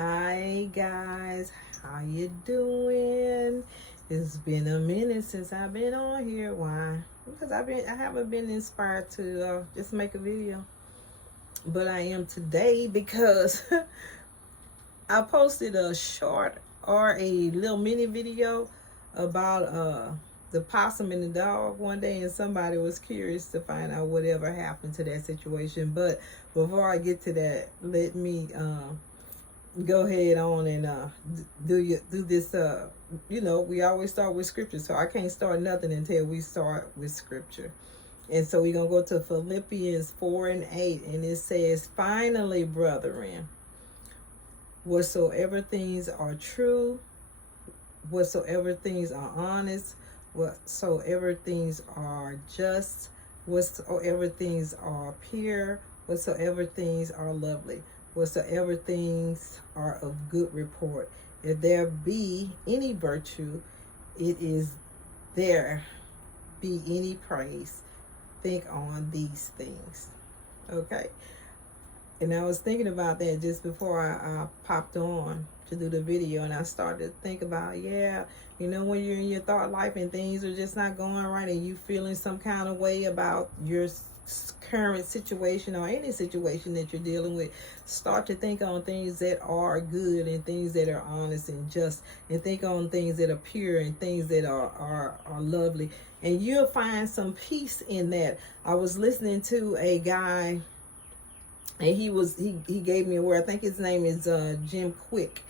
Hi guys, how you doing? It's been a minute since I've been on here. Why? Because I haven't been inspired to just make a video, but I am today because I posted a short or a little mini video about the possum and the dog one day, and somebody was curious to find out whatever happened to that situation. But before I get to that, let me go ahead on and do this. We always start with scripture, so I can't start nothing until we start with scripture. And so we're gonna go to Philippians 4:8, and it says, "Finally, brethren, whatsoever things are true, whatsoever things are honest, whatsoever things are just, whatsoever things are pure, whatsoever things are lovely, whatsoever things are of good report. If there be any virtue, it is there be any praise. Think on these things." Okay. And I was thinking about that just before I popped on to do the video, and I started to think about, when you're in your thought life and things are just not going right and you feeling some kind of way about your current situation or any situation that you're dealing with, start to think on things that are good and things that are honest and just, and think on things that are pure and things that are lovely, and you'll find some peace in that. I was listening to a guy, and he gave me a word. I think his name is Jim Quick.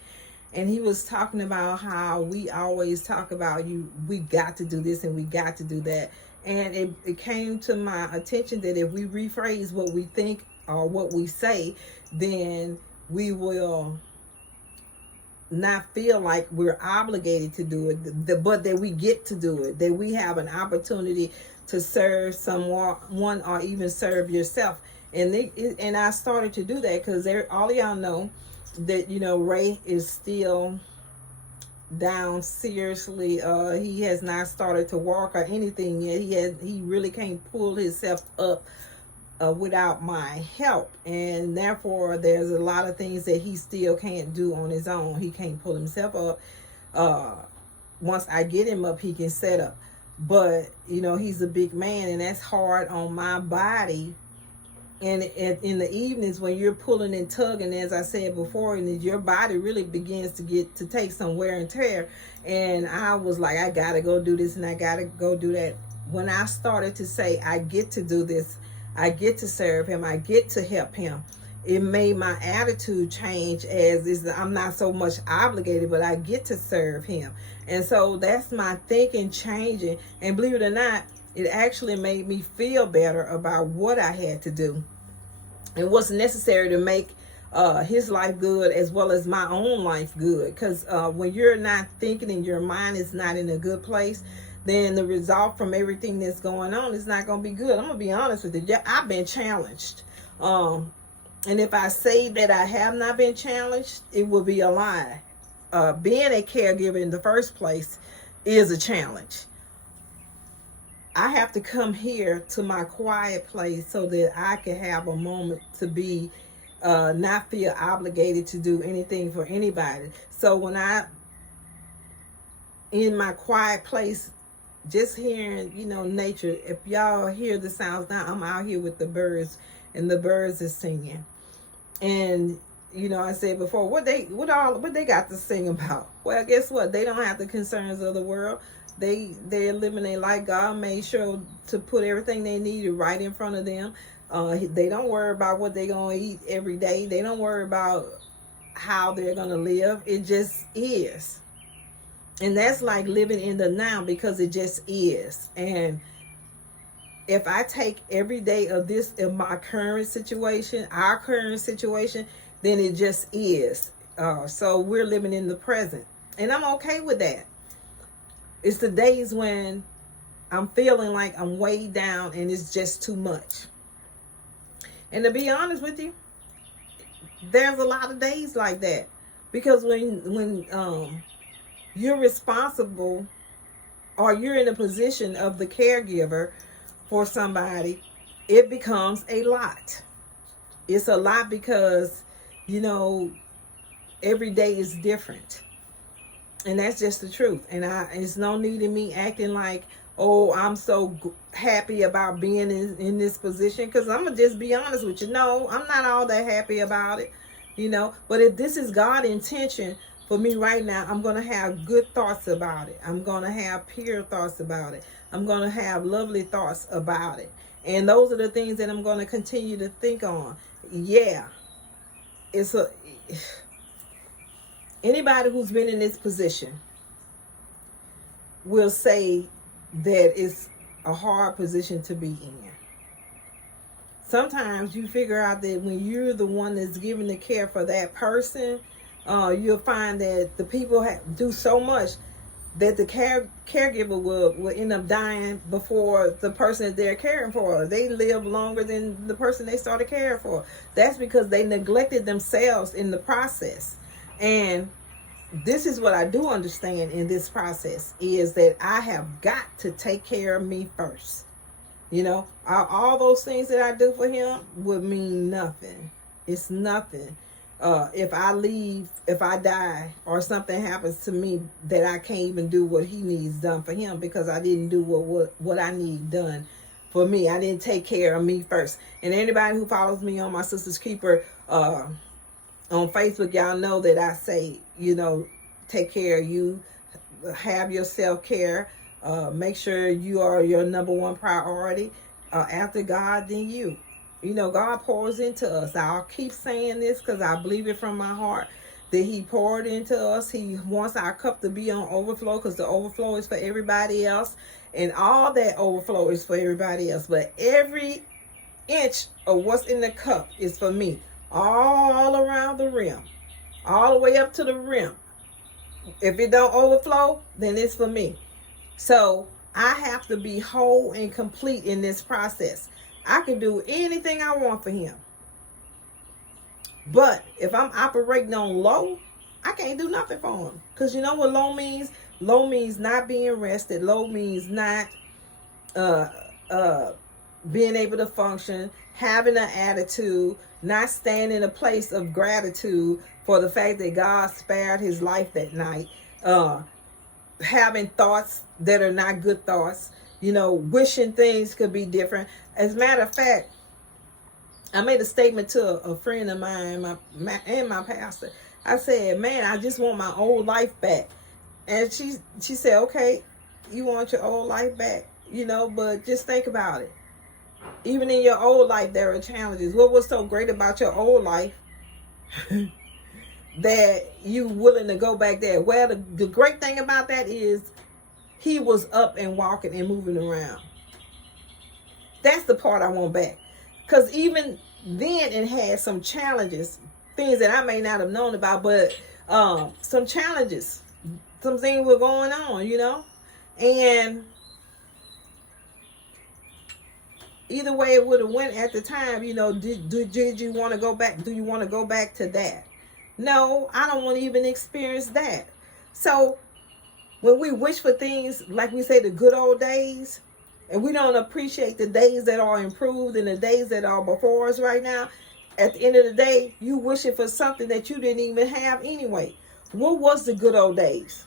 And he was talking about how we always talk about we got to do this and we got to do that. And it came to my attention that if we rephrase what we think or what we say, then we will not feel like we're obligated to do it, but that we get to do it, that we have an opportunity to serve someone or even serve yourself. And I started to do that because all of y'all know that Ray is still down seriously. He has not started to walk or anything yet. He really can't pull himself up without my help, and therefore there's a lot of things that he still can't do on his own. He can't pull himself up. Once I get him up, he can set up, but he's a big man, and that's hard on my body. And in the evenings when you're pulling and tugging, as I said before, and your body really begins to take some wear and tear. And I was like, I gotta go do this and I gotta go do that. When I started to say, I get to do this, I get to serve him, I get to help him, it made my attitude change, I'm not so much obligated, but I get to serve him. And so that's my thinking changing. And believe it or not, it actually made me feel better about what I had to do and what's necessary to make his life good as well as my own life good. Because when you're not thinking and your mind is not in a good place, then the result from everything that's going on is not going to be good. I'm going to be honest with you. Yeah, I've been challenged. And if I say that I have not been challenged, it will be a lie. Being a caregiver in the first place is a challenge. I have to come here to my quiet place so that I can have a moment to be not feel obligated to do anything for anybody. So when in my quiet place, just hearing nature, if y'all hear the sounds now, I'm out here with the birds, and the birds are singing. And I said before, what they got to sing about? Well, guess what? They don't have the concerns of the world. They're living a life. God made sure to put everything they needed right in front of them. They don't worry about what they're going to eat every day. They don't worry about how they're going to live. It just is. And that's like living in the now, because it just is. And if I take every day of this in my current situation, our current situation, then it just is. So we're living in the present. And I'm okay with that. It's the days when I'm feeling like I'm weighed down and it's just too much. And to be honest with you, there's a lot of days like that. Because when you're responsible, or you're in a position of the caregiver for somebody, it becomes a lot. It's a lot because, every day is different. And that's just the truth. And it's no need in me acting like, oh, I'm so happy about being in this position. Because I'm going to just be honest with you. No, I'm not all that happy about it. But if this is God's intention for me right now, I'm going to have good thoughts about it. I'm going to have pure thoughts about it. I'm going to have lovely thoughts about it. And those are the things that I'm going to continue to think on. Yeah. Anybody who's been in this position will say that it's a hard position to be in. Sometimes you figure out that when you're the one that's giving the care for that person, you'll find that the people do so much that the caregiver will end up dying before the person that they're caring for. They live longer than the person they started caring for. That's because they neglected themselves in the process. And this is what I do understand in this process, is that I have got to take care of me first. All those things that I do for him would mean nothing. It's nothing. If I leave, if I die, or something happens to me that I can't even do what he needs done for him because I didn't do what I need done for me. I didn't take care of me first. And anybody who follows me on my Sister's Keeper on Facebook, y'all know that I say, take care of you, have your self-care, make sure you are your number one priority after God, then you. God pours into us. I'll keep saying this because I believe it from my heart that he poured into us. He wants our cup to be on overflow because the overflow is for everybody else. And all that overflow is for everybody else. But every inch of what's in the cup is for me. All around the rim. All the way up to the rim. If it don't overflow, then it's for me. So I have to be whole and complete in this process. I can do anything I want for him. But if I'm operating on low, I can't do nothing for him. Because you know what low means? Low means not being rested. Low means not being able to function, having an attitude, not staying in a place of gratitude for the fact that God spared his life that night, having thoughts that are not good thoughts, wishing things could be different. As a matter of fact, I made a statement to a friend of mine and my pastor. I said, man, I just want my old life back. And she said, okay, you want your old life back, but just think about it. Even in your old life, there are challenges. What was so great about your old life that you willing to go back there? Well, the great thing about that is he was up and walking and moving around. That's the part I want back. Because even then it had some challenges, things that I may not have known about, but some challenges, some things were going on, and either way it would have went at the time, did you want to go back? Do you want to go back to that? No, I don't want to even experience that. So when we wish for things, like we say, the good old days, and we don't appreciate the days that are improved and the days that are before us right now, at the end of the day, you wishing for something that you didn't even have anyway. What was the good old days?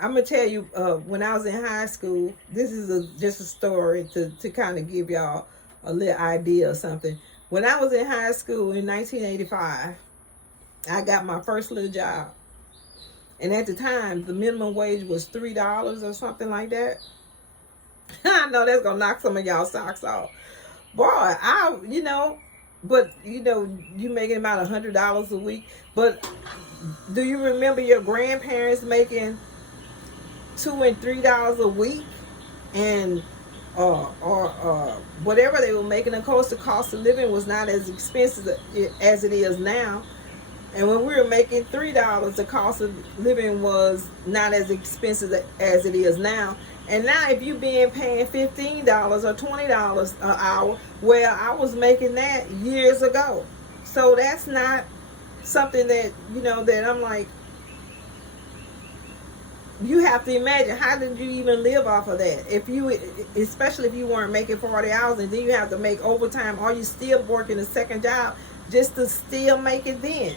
I'm going to tell you, when I was in high school, this is just a story to kind of give y'all a little idea of something. When I was in high school in 1985, I got my first little job. And at the time, the minimum wage was $3 or something like that. I know that's going to knock some of y'all socks off. Boy, but you making about $100 a week. But do you remember your grandparents making $2 and $3 a week? And or whatever they were making. Of course, the cost of living was not as expensive as it is now. And when we were making $3, the cost of living was not as expensive as it is now. And now if you paying $15 or $20 an hour, well, I was making that years ago. So that's not something that, that I'm like, you have to imagine, how did you even live off of that? Especially if you weren't making 40 hours and then you have to make overtime, or you still working a second job just to still make it then.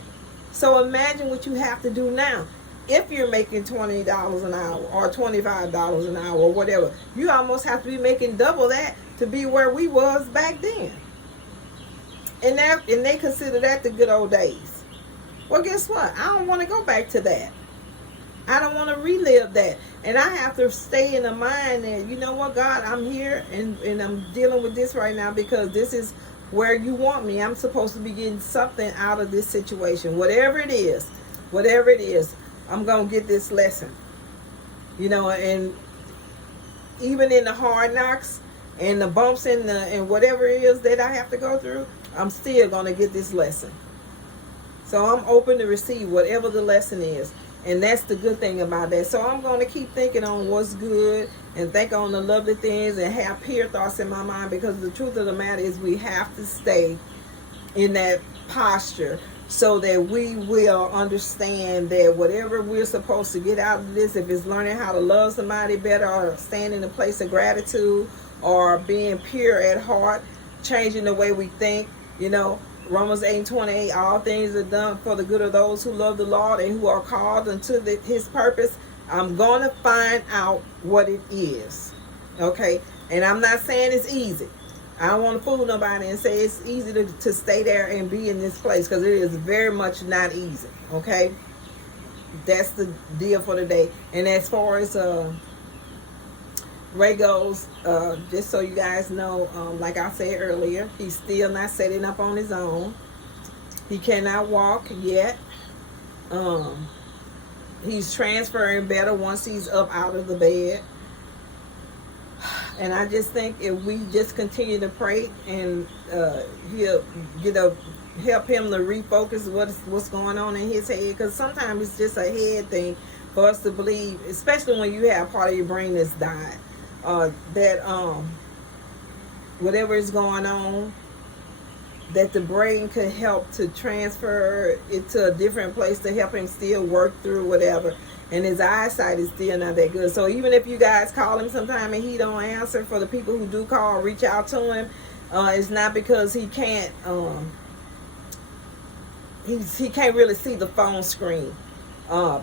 So imagine what you have to do now. If you're making $20 an hour or $25 an hour or whatever, you almost have to be making double that to be where we was back then. And they consider that the good old days. Well, guess what? I don't want to go back to that. I don't want to relive that. And I have to stay in the mind that, you know what, God, I'm here and I'm dealing with this right now because this is where you want me. I'm supposed to be getting something out of this situation. Whatever it is, I'm going to get this lesson. You know, and even in the hard knocks and the bumps and whatever it is that I have to go through, I'm still going to get this lesson. So I'm open to receive whatever the lesson is. And that's the good thing about that. So I'm going to keep thinking on what's good and think on the lovely things and have pure thoughts in my mind, because the truth of the matter is we have to stay in that posture so that we will understand that whatever we're supposed to get out of this, if it's learning how to love somebody better or stand in a place of gratitude or being pure at heart, changing the way we think, you know, Romans 8:28, all things are done for the good of those who love the Lord and who are called unto his purpose. I'm going to find out what it is. Okay? And I'm not saying it's easy. I don't want to fool nobody and say it's easy to stay there and be in this place, because it is very much not easy. Okay? That's the deal for today. And as far as Ray goes, just so you guys know, like I said earlier, he's still not setting up on his own. He cannot walk yet. He's transferring better once he's up out of the bed. And I just think if we just continue to pray and he'll help him to refocus what's going on in his head, because sometimes it's just a head thing for us to believe, especially when you have part of your brain that's died. That whatever is going on, that the brain could help to transfer it to a different place to help him still work through whatever. And his eyesight is still not that good. So even if you guys call him sometime and he don't answer, for the people who do call, reach out to him. It's not because he can't he can't really see the phone screen,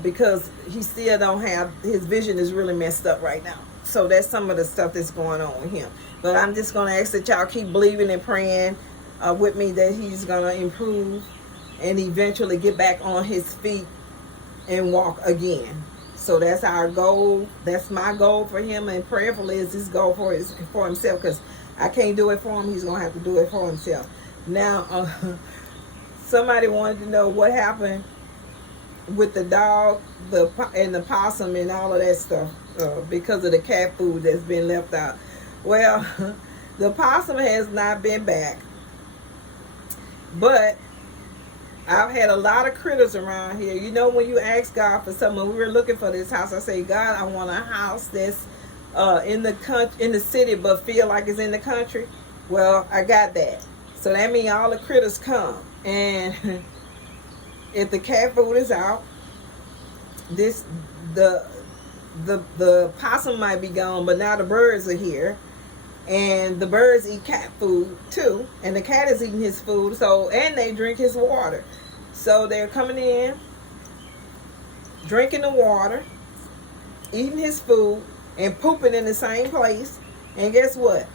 because he still don't have, his vision is really messed up right now. So that's some of the stuff that's going on with him. But I'm just going to ask that y'all keep believing and praying with me that he's going to improve and eventually get back on his feet and walk again. So that's our goal. That's my goal for him, and prayerfully is his goal for himself, because I can't do it for him. He's going to have to do it for himself. Now, somebody wanted to know what happened with the dog and the possum and all of that stuff. Because of the cat food that's been left out. Well, the possum has not been back, but I've had a lot of critters around here. You know, when you ask God for something, when we were looking for this house, I say, God, I want a house that's in the city, but feel like it's in the country. Well, I got that. So that means all the critters come, and if the cat food is out, the possum might be gone, but now the birds are here, and the birds eat cat food too, and the cat is eating his food, so, and they drink his water. So they're coming in, drinking the water, eating his food, and pooping in the same place. And guess what?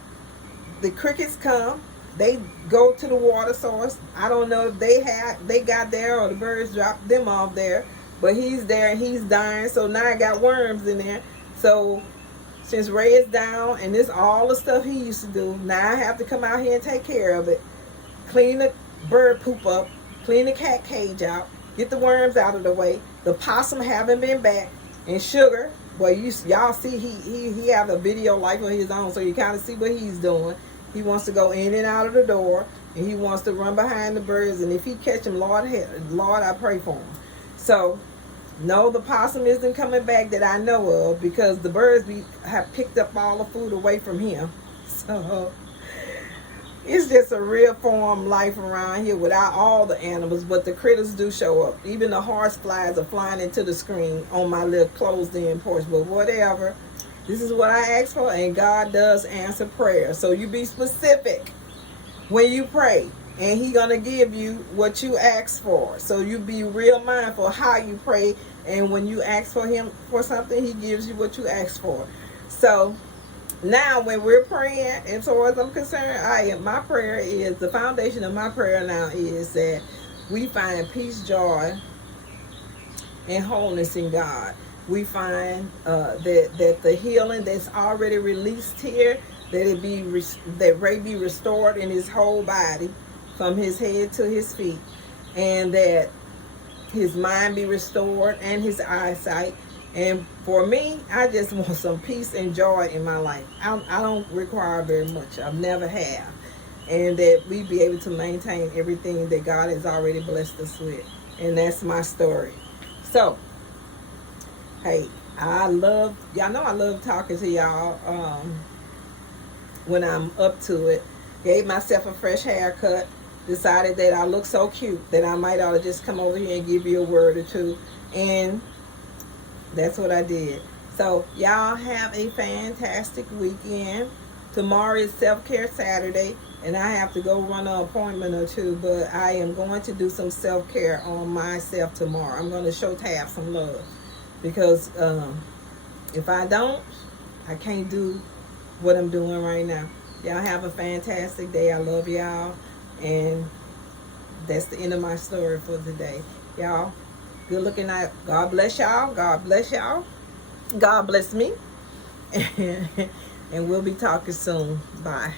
The crickets come, they go to the water source. I don't know if they got there or the birds dropped them off there. But he's there and he's dying, so now I got worms in there. So since Ray is down and this all the stuff he used to do, now I have to come out here and take care of it. Clean the bird poop up, clean the cat cage out, get the worms out of the way. The possum haven't been back. And Sugar, well, y'all see he have a video life of his own, so you kind of see what he's doing. He wants to go in and out of the door, and he wants to run behind the birds. And if he catch him, Lord, I pray for him. So, no, the possum isn't coming back that I know of, because the birds have picked up all the food away from him. So, it's just a real farm life around here without all the animals, but the critters do show up. Even the horse flies are flying into the screen on my little closed-in porch. But whatever, this is what I asked for, and God does answer prayer. So you be specific when you pray. and he gonna give you what you ask for. So you be real mindful how you pray, and when you ask for him for something, he gives you what you ask for. So now when we're praying, as far as I'm concerned, my prayer is, the foundation of my prayer now is that we find peace, joy, and wholeness in God. We find that the healing that's already released here, that Ray be restored in his whole body, from his head to his feet, and that his mind be restored and his eyesight. And for me, I just want some peace and joy in my life. I don't require very much. I've never have. And that we be able to maintain everything that God has already blessed us with. And that's my story. So, hey, y'all know I love talking to y'all when I'm up to it. Gave myself a fresh haircut. Decided that I look so cute that I might ought to just come over here and give you a word or two. And that's what I did. So y'all have a fantastic weekend. Tomorrow is self-care Saturday, and I have to go run an appointment or two, but I am going to do some self-care on myself tomorrow. I'm going to show Tab some love, because if I don't, I can't do what I'm doing right now. Y'all have a fantastic day. I love y'all, and that's the end of my story for today. Y'all, good looking out. God bless y'all. God bless y'all. God bless me. And we'll be talking soon. Bye.